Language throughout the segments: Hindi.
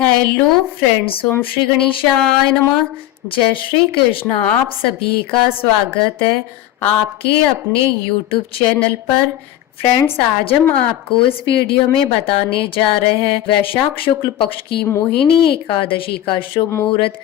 हेलो फ्रेंड्स, ओम श्री गणेशाय नमः। जय श्री कृष्ण। आप सभी का स्वागत है आपके अपने यूट्यूब चैनल पर। फ्रेंड्स, आज हम आपको इस वीडियो में बताने जा रहे हैं वैशाख शुक्ल पक्ष की मोहिनी एकादशी का शुभ मुहूर्त,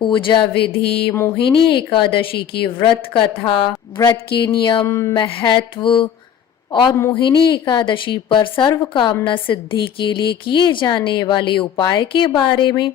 पूजा विधि, मोहिनी एकादशी की व्रत कथा, व्रत के नियम, महत्व और मोहिनी एकादशी पर सर्व कामना सिद्धि के लिए किए जाने वाले उपाय के बारे में।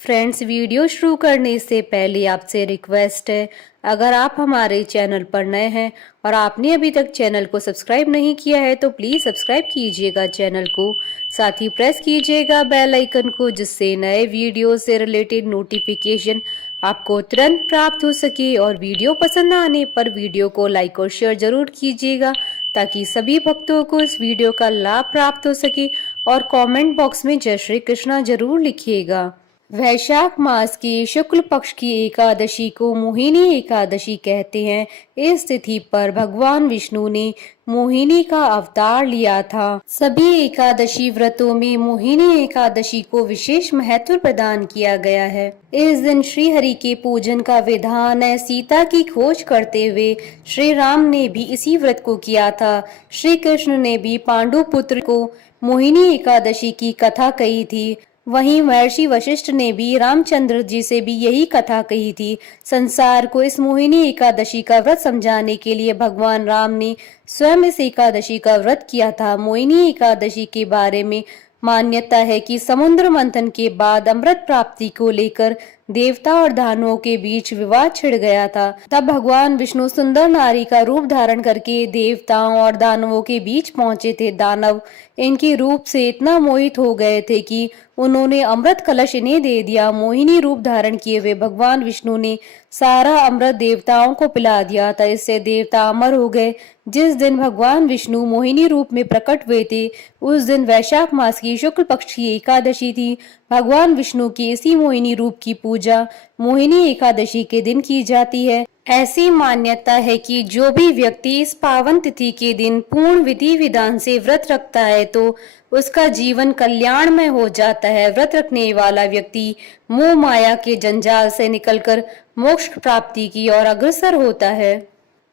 फ्रेंड्स, वीडियो शुरू करने से पहले आपसे रिक्वेस्ट है, अगर आप हमारे चैनल पर नए हैं और आपने अभी तक चैनल को सब्सक्राइब नहीं किया है तो प्लीज़ सब्सक्राइब कीजिएगा चैनल को, साथ ही प्रेस कीजिएगा बेल आइकन को, जिससे नए वीडियो से रिलेटेड नोटिफिकेशन आपको तुरंत प्राप्त हो सके। और वीडियो पसंद आने पर वीडियो को लाइक और शेयर जरूर कीजिएगा ताकि सभी भक्तों को इस वीडियो का लाभ प्राप्त हो सके। और कमेंट बॉक्स में जय श्री कृष्णा जरूर लिखिएगा। वैशाख मास की शुक्ल पक्ष की एकादशी को मोहिनी एकादशी कहते हैं। इस तिथि पर भगवान विष्णु ने मोहिनी का अवतार लिया था। सभी एकादशी व्रतों में मोहिनी एकादशी को विशेष महत्व प्रदान किया गया है। इस दिन श्री हरि के पूजन का विधान है। सीता की खोज करते हुए श्री राम ने भी इसी व्रत को किया था। श्री कृष्ण ने भी पांडु पुत्र को मोहिनी एकादशी की कथा कही थी। वहीं महर्षि वशिष्ठ ने भी रामचंद्र जी से भी यही कथा कही थी। संसार को इस मोहिनी एकादशी का व्रत समझाने के लिए भगवान राम ने स्वयं इस एकादशी का व्रत किया था। मोहिनी एकादशी के बारे में मान्यता है कि समुद्र मंथन के बाद अमृत प्राप्ति को लेकर देवता और दानवों के बीच विवाद छिड़ गया था। तब भगवान विष्णु सुंदर नारी का रूप धारण करके देवताओं और दानवों के बीच पहुंचे थे। दानव इनके रूप से इतना मोहित हो गए थे कि उन्होंने अमृत कलश इन्हें दे दिया। मोहिनी रूप धारण किए हुए भगवान विष्णु ने सारा अमृत देवताओं को पिला दिया था। इससे देवता अमर हो गए। जिस दिन भगवान विष्णु मोहिनी रूप में प्रकट हुए थे उस दिन वैशाख मास की शुक्ल पक्ष की एकादशी थी। भगवान विष्णु की इसी मोहिनी रूप की पूजा मोहिनी एकादशी के दिन की जाती है। ऐसी मान्यता है कि जो भी व्यक्ति इस पावन तिथि के दिन पूर्ण विधि विधान से व्रत रखता है तो उसका जीवन कल्याणमय हो जाता है। व्रत रखने वाला व्यक्ति मोह माया के जंजाल से निकलकर मोक्ष प्राप्ति की ओर अग्रसर होता है।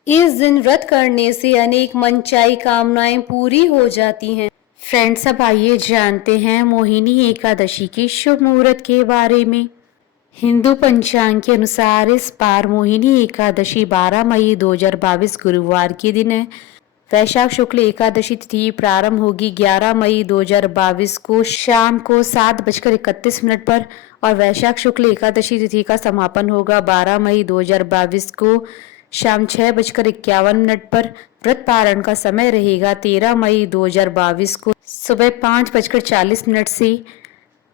इस दिन व्रत करने से अनेक मनचाही कामनाएं पूरी हो जाती हैं। फ्रेंड्स, अब आइए जानते हैं मोहिनी एकादशी के शुभ मुहूर्त के बारे में। हिंदू पंचांग के अनुसार इस बार मोहिनी एकादशी 12 मई 2022 गुरुवार के दिन है। वैशाख शुक्ल एकादशी तिथि प्रारंभ होगी 11 मई 2022 को शाम को 7:31 पर और वैशाख शुक्ल एकादशी तिथि का समापन होगा 12 मई 2022 को शाम 6:51 पर। व्रत पारण का समय रहेगा 13 मई 2022 को सुबह 5:40 से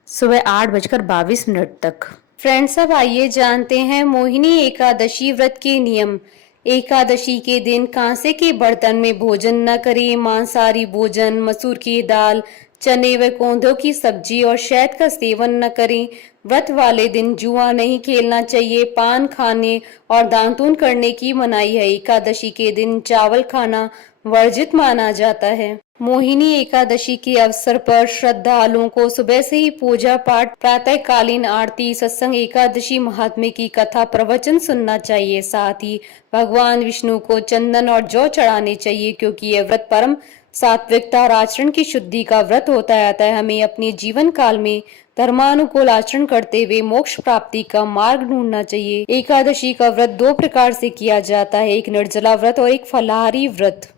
सुबह 8:22 तक। फ्रेंड्स, अब आइए जानते हैं मोहिनी एकादशी व्रत के नियम। एकादशी के दिन कांसे के बर्तन में भोजन न करें। मांसाहारी भोजन, मसूर की दाल, चने व कोंधों की सब्जी और शहद का सेवन न करें। व्रत वाले दिन जुआ नहीं खेलना चाहिए। पान खाने और दातून करने की मनाही है। एकादशी के दिन चावल खाना वर्जित माना जाता है। मोहिनी एकादशी के अवसर पर श्रद्धालुओं को सुबह से ही पूजा पाठ, प्रातःकालीन आरती, सत्संग, एकादशी महात्म्य की कथा प्रवचन सुनना चाहिए। साथ ही भगवान विष्णु को चंदन और जौ चढ़ाने चाहिए, क्योंकि यह व्रत परम सात्विकता और आचरण की शुद्धि का व्रत होता है। हमें अपने जीवन काल में धर्मानुकूल आचरण करते हुए मोक्ष प्राप्ति का मार्ग ढूंढना चाहिए। एकादशी का व्रत 2 प्रकार से किया जाता है, एक निर्जला व्रत और एक फलाहारी व्रत।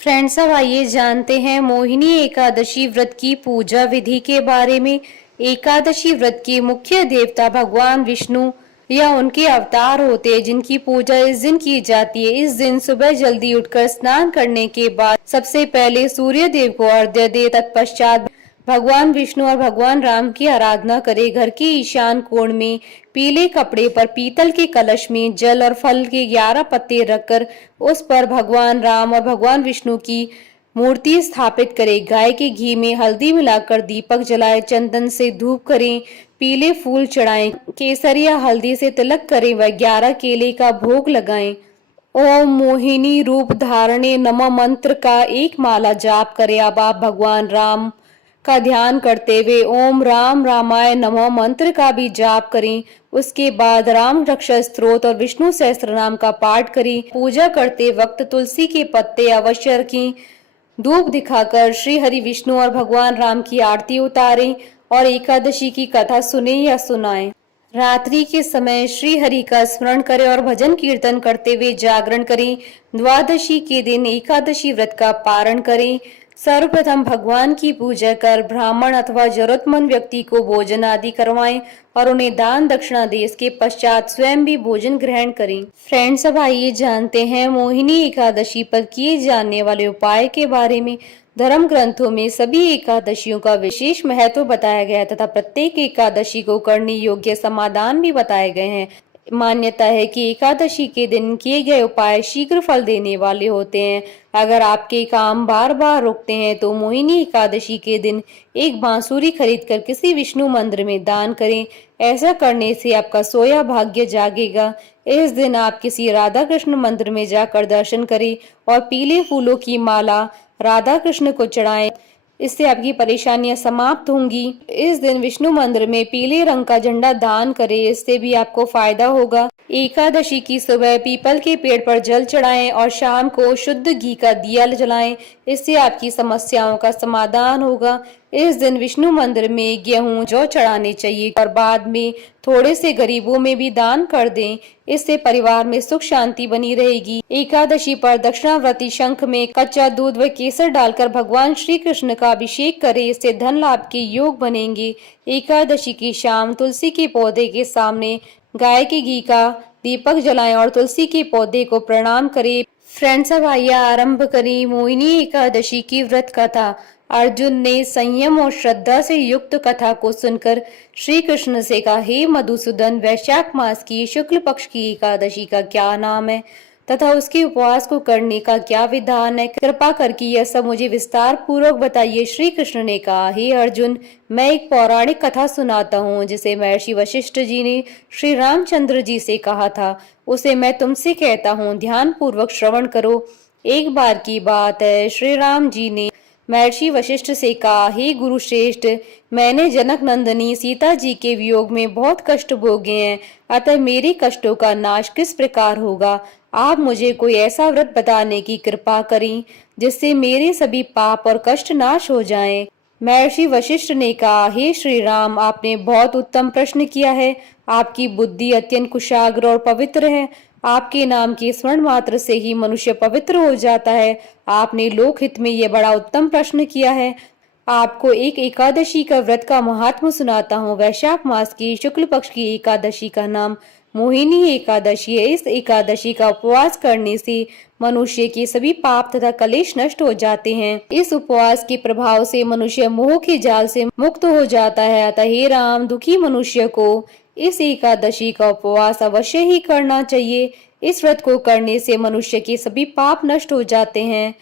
फ्रेंड्स, अब आइए जानते हैं मोहिनी एकादशी व्रत की पूजा विधि के बारे में। एकादशी व्रत के मुख्य देवता भगवान विष्णु या उनके अवतार होते हैं, जिनकी पूजा इस दिन की जाती है। इस दिन सुबह जल्दी उठकर स्नान करने के बाद सबसे पहले सूर्य देव को अर्घ्य दे, तत्पश्चात भगवान विष्णु और भगवान राम की आराधना करे। घर के ईशान कोण में पीले कपड़े पर पीतल के कलश में जल और फल के 11 पत्ते रखकर उस पर भगवान राम और भगवान विष्णु की मूर्ति स्थापित करें। गाय के घी में हल्दी मिलाकर दीपक जलाएं, चंदन से धूप करें, पीले फूल चढ़ाएं, केसर या हल्दी से तिलक करें व 11 केले का भोग लगाएं। ओम मोहिनी रूप धारणे नमः मंत्र का एक माला जाप करें। अब आप भगवान राम का ध्यान करते हुए ओम राम रामाय नमः मंत्र का भी जाप करें। उसके बाद राम रक्षा स्तोत्र और विष्णु सहस्त्र नाम का पाठ करें। पूजा करते वक्त तुलसी के पत्ते अवश्य रखें। धूप दिखाकर श्री हरि विष्णु और भगवान राम की आरती उतारें और एकादशी की कथा सुने या सुनाएं। रात्रि के समय श्री हरि का स्मरण करें और भजन कीर्तन करते हुए जागरण करें। द्वादशी के दिन एकादशी व्रत का पारण करें। सर्वप्रथम भगवान की पूजा कर ब्राह्मण अथवा जरूरतमंद व्यक्ति को भोजन आदि करवाएं और उन्हें दान दक्षिणा दें। इसके पश्चात स्वयं भी भोजन ग्रहण करें। फ्रेंड्स, अब आइए जानते हैं मोहिनी एकादशी पर किए जाने वाले उपाय के बारे में। धर्म ग्रंथों में सभी एकादशियों का विशेष महत्व बताया गया है तथा प्रत्येक एकादशी को करने योग्य समाधान भी बताए गए हैं। मान्यता है कि एकादशी के दिन किए गए उपाय शीघ्र फल देने वाले होते हैं। अगर आपके काम बार बार रुकते हैं तो मोहिनी एकादशी के दिन एक बांसुरी खरीदकर किसी विष्णु मंदिर में दान करें। ऐसा करने से आपका सोया भाग्य जागेगा। इस दिन आप किसी राधा कृष्ण मंदिर में जाकर दर्शन करें और पीले फूलों की माला राधा कृष्ण को चढ़ाएं। इससे आपकी परेशानियां समाप्त होंगी। इस दिन विष्णु मंदिर में पीले रंग का झंडा दान करें, इससे भी आपको फायदा होगा। एकादशी की सुबह पीपल के पेड़ पर जल चढ़ाएं और शाम को शुद्ध घी का दिया जलाएं। इससे आपकी समस्याओं का समाधान होगा। इस दिन विष्णु मंदिर में गेहूं जौ चढ़ाने चाहिए और बाद में थोड़े से गरीबों में भी दान कर दें। इससे परिवार में सुख शांति बनी रहेगी। एकादशी पर दक्षिणावर्ती शंख में कच्चा दूध व केसर डालकर भगवान श्री कृष्ण का अभिषेक करें। इससे धन लाभ के योग बनेंगे। एकादशी की शाम तुलसी के पौधे के सामने गाय के घी का दीपक जलाएं और तुलसी के पौधे को प्रणाम करें। फ्रेंड्स, अब आइए आरंभ करें मोहिनी एकादशी की व्रत कथा। अर्जुन ने संयम और श्रद्धा से युक्त कथा को सुनकर श्री कृष्ण से कहा, हे मधुसूदन, वैशाख मास की शुक्ल पक्ष की एकादशी का क्या नाम है तथा उसके उपवास को करने का क्या विधान है? कृपा करके यह सब मुझे विस्तार पूर्वक बताइए। श्री कृष्ण ने कहा, हे अर्जुन, मैं एक पौराणिक कथा सुनाता हूँ जिसे महर्षि वशिष्ठ जी ने श्री रामचंद्र जी से कहा था। उसे मैं तुमसे कहता हूँ, ध्यान पूर्वक श्रवण करो। एक बार की बात है, श्री राम जी ने महर्षि वशिष्ठ से कहा, हे गुरु श्रेष्ठ, मैंने जनक नंदनी सीता जी के वियोग में बहुत कष्ट भोगे हैं, अतः मेरे कष्टों का नाश किस प्रकार होगा? आप मुझे कोई ऐसा व्रत बताने की कृपा करें जिससे मेरे सभी पाप और कष्ट नाश हो जाएं। महर्षि वशिष्ठ ने कहा, हे श्री राम, आपने बहुत उत्तम प्रश्न किया है। आपकी बुद्धि अत्यंत कुशाग्र और पवित्र है। आपके नाम के स्मरण मात्र से ही मनुष्य पवित्र हो जाता है। आपने लोकहित में यह बड़ा उत्तम प्रश्न किया है। आपको एक एकादशी का व्रत का महात्म सुनाता हूँ। वैशाख मास की शुक्ल पक्ष की एकादशी का नाम मोहिनी एकादशी है। इस एकादशी का उपवास करने से मनुष्य के सभी पाप तथा कलेश नष्ट हो जाते हैं। इस उपवास के प्रभाव से मनुष्य मोह के जाल से मुक्त हो जाता है। अतः हे राम, दुखी मनुष्य को इस एकादशी का उपवास अवश्य ही करना चाहिए। इस व्रत को करने से मनुष्य के सभी पाप नष्ट हो जाते हैं।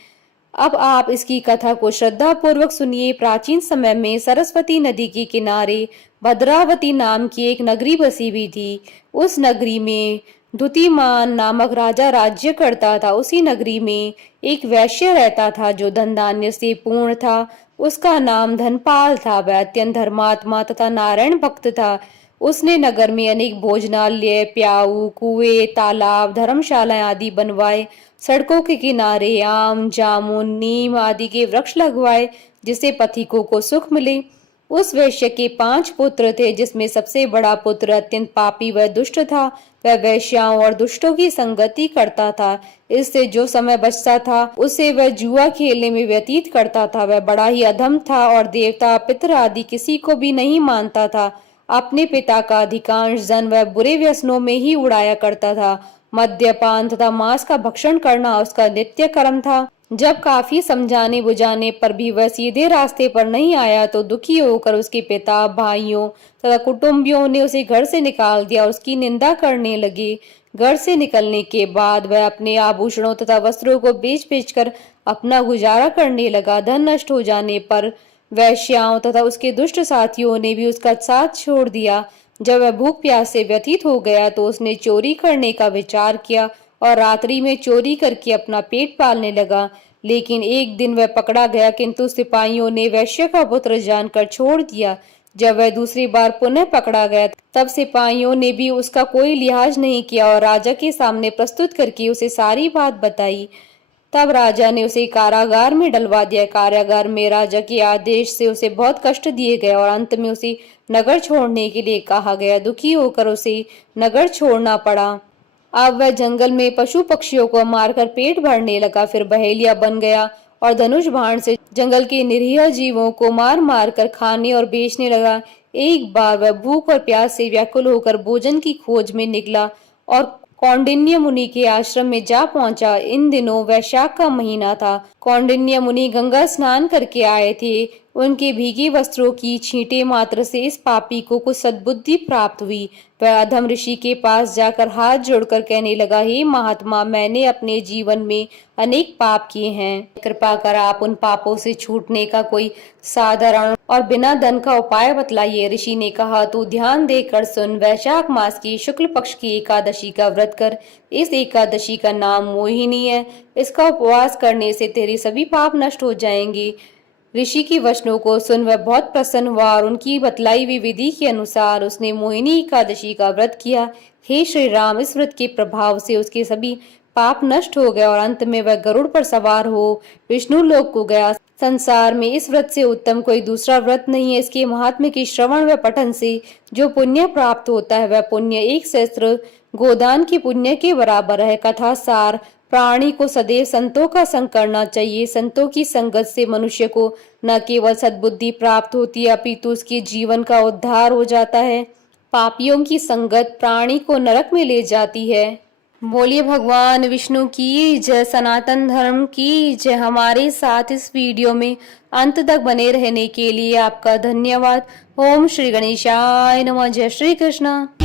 अब आप इसकी कथा को श्रद्धा पूर्वक सुनिए। प्राचीन समय में सरस्वती नदी के किनारे भद्रावती नाम की एक नगरी बसी हुई थी। उस नगरी में द्युतिमान नामक राजा राज्य करता था। उसी नगरी में एक वैश्य रहता था जो धन धान्य से पूर्ण था। उसका नाम धनपाल था। वह अत्यंत धर्मात्मा तथा नारायण भक्त था। उसने नगर में अनेक भोजनालय, प्याऊ, कुएं, तालाब, धर्मशालाएं आदि बनवाए। सड़कों के किनारे आम, जामुन, नीम आदि के वृक्ष लगवाए जिससे पथिकों को सुख मिले। उस वैश्य के 5 पुत्र थे, जिसमें सबसे बड़ा पुत्र अत्यंत पापी व दुष्ट था। वह वैश्याओं और दुष्टों की संगति करता था। इससे जो समय बचता था उसे वह जुआ खेलने में व्यतीत करता था। वह बड़ा ही अधम था और देवता, पितर आदि किसी को भी नहीं मानता था। अपने पिता का अधिकांश धन वह बुरे व्यसनों में ही उड़ाया करता था। मद्यपान तथा मांस का भक्षण करना उसका नित्य कर्म था। जब काफी समझाने बुझाने पर भी वह सीधे रास्ते पर नहीं आया तो दुखी होकर उसके पिता, भाइयों तथा कुटुंबियों ने उसे घर से निकाल दिया और उसकी निंदा करने लगे। घर से निकलने के बाद वह अपने आभूषणों तथा वस्त्रों को बेच कर अपना गुजारा करने लगा। धन नष्ट हो जाने पर वैश्याओं तथा उसके दुष्ट साथियों ने भी उसका साथ छोड़ दिया। जब वह भूख प्यास से व्यतीत हो गया तो उसने चोरी करने का विचार किया और रात्रि में चोरी करके अपना पेट पालने लगा। लेकिन एक दिन वह पकड़ा गया, किंतु सिपाहियों ने वैश्य का पुत्र जानकर छोड़ दिया। जब वह दूसरी बार पुनः पकड़ा गया, तब सिपाहियों ने भी उसका कोई लिहाज नहीं किया और राजा के सामने प्रस्तुत करके उसे सारी बात बताई। तब राजा ने उसे कारागार में डलवा दिया। कारागार में राजा के आदेश से उसे बहुत कष्ट दिए गए और अंत में उसे नगर छोड़ने के लिए कहा गया। दुखी होकर उसे नगर छोड़ना पड़ा। अब वह जंगल में पशु पक्षियों को मारकर पेट भरने लगा, फिर बहेलिया बन गया और धनुष बाण से जंगल के निरीह जीवों को मार मार कर खाने और बेचने लगा। एक बार वह भूख और प्यास से व्याकुल होकर भोजन की खोज में निकला और कौंडिन्य मुनि के आश्रम में जा पहुंचा। इन दिनों वैशाख का महीना था। कौंडिन्य मुनि गंगा स्नान करके आए थे। उनके भीगे वस्त्रों की छींटे मात्र से इस पापी को कुछ सद्बुद्धि प्राप्त हुई। वह अधम ऋषि के पास जाकर हाथ जोड़कर कहने लगा, हे महात्मा, मैंने अपने जीवन में अनेक पाप किए हैं। कृपा कर आप उन पापों से छूटने का कोई साधारण और बिना धन का उपाय बतलाइए। ऋषि ने कहा, तू ध्यान देकर सुन। वैशाख मास की शुक्ल पक्ष की एकादशी का व्रत कर। इस एकादशी का नाम मोहिनी है। इसका उपवास करने से तेरे सभी पाप नष्ट हो जाएंगे। ऋषि की वचनों को सुन वह बहुत प्रसन्न हुआ और उनकी बतलाई हुई विधि के अनुसार उसने मोहिनी एकादशी का व्रत किया। हे श्री राम, इस व्रत के प्रभाव से उसके सभी पाप नष्ट हो गए और अंत में वह गरुड़ पर सवार हो विष्णु लोक को गया। संसार में इस व्रत से उत्तम कोई दूसरा व्रत नहीं है। इसके महात्म्य के श्रवण व पठन से जो पुण्य प्राप्त होता है, वह पुण्य 1 सहस्त्र गोदान के पुण्य के बराबर है। कथा सार, प्राणी को सदैव संतों का संग करना चाहिए। संतों की संगत से मनुष्य को न केवल सद्बुद्धि प्राप्त होती है, अपितु उसके जीवन का उद्धार हो जाता है। पापियों की संगत प्राणी को नरक में ले जाती है। बोलिए भगवान विष्णु की जय, सनातन धर्म की जय। हमारे साथ इस वीडियो में अंत तक बने रहने के लिए आपका धन्यवाद। ओम श्री गणेशाय नमः। जय श्री कृष्ण।